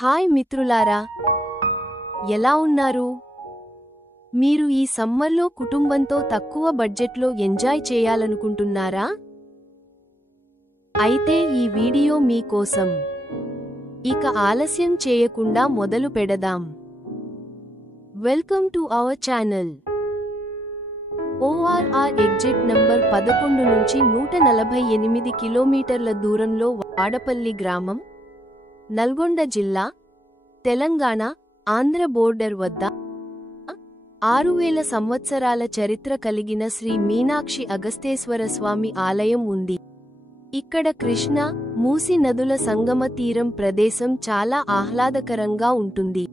Hi మిత్రులారా, ఎలా ఉన్నారు? మీరు ఈ సమ్మర్లో కుటుంబంతో తక్కువ బడ్జెట్లో ఎంజాయ్ చేయాలనుకుంటున్నారా? అయితే ఈ వీడియో మీ కోసం. ఇక ఆలస్యం చేయకుండా మొదలు పెడదాం. Welcome to our channel. ORR exit number 11 నుంచి 148 కిలోమీటర్ల దూరంలో వాడపల్లి గ్రామం, నల్గొండ జిల్లా, తెలంగాణ, ఆంధ్ర బోర్డర్ వద్ద 6000 సంవత్సరాల చరిత్ర కలిగిన శ్రీ మీనాక్షి అగస్తేశ్వర స్వామి ఆలయం ఉంది. ఇక్కడ కృష్ణ, మూసి నదుల సంగమ తీరం ప్రదేశం చాలా ఆహ్లాదకరంగా ఉంటుంది.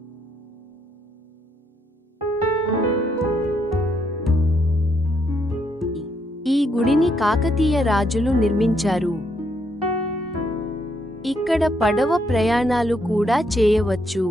ఈ గుడిని కాకతీయ రాజులు నిర్మించారు. ఇక్కడ పడవ ప్రయాణాలు కూడా చేయవచ్చు.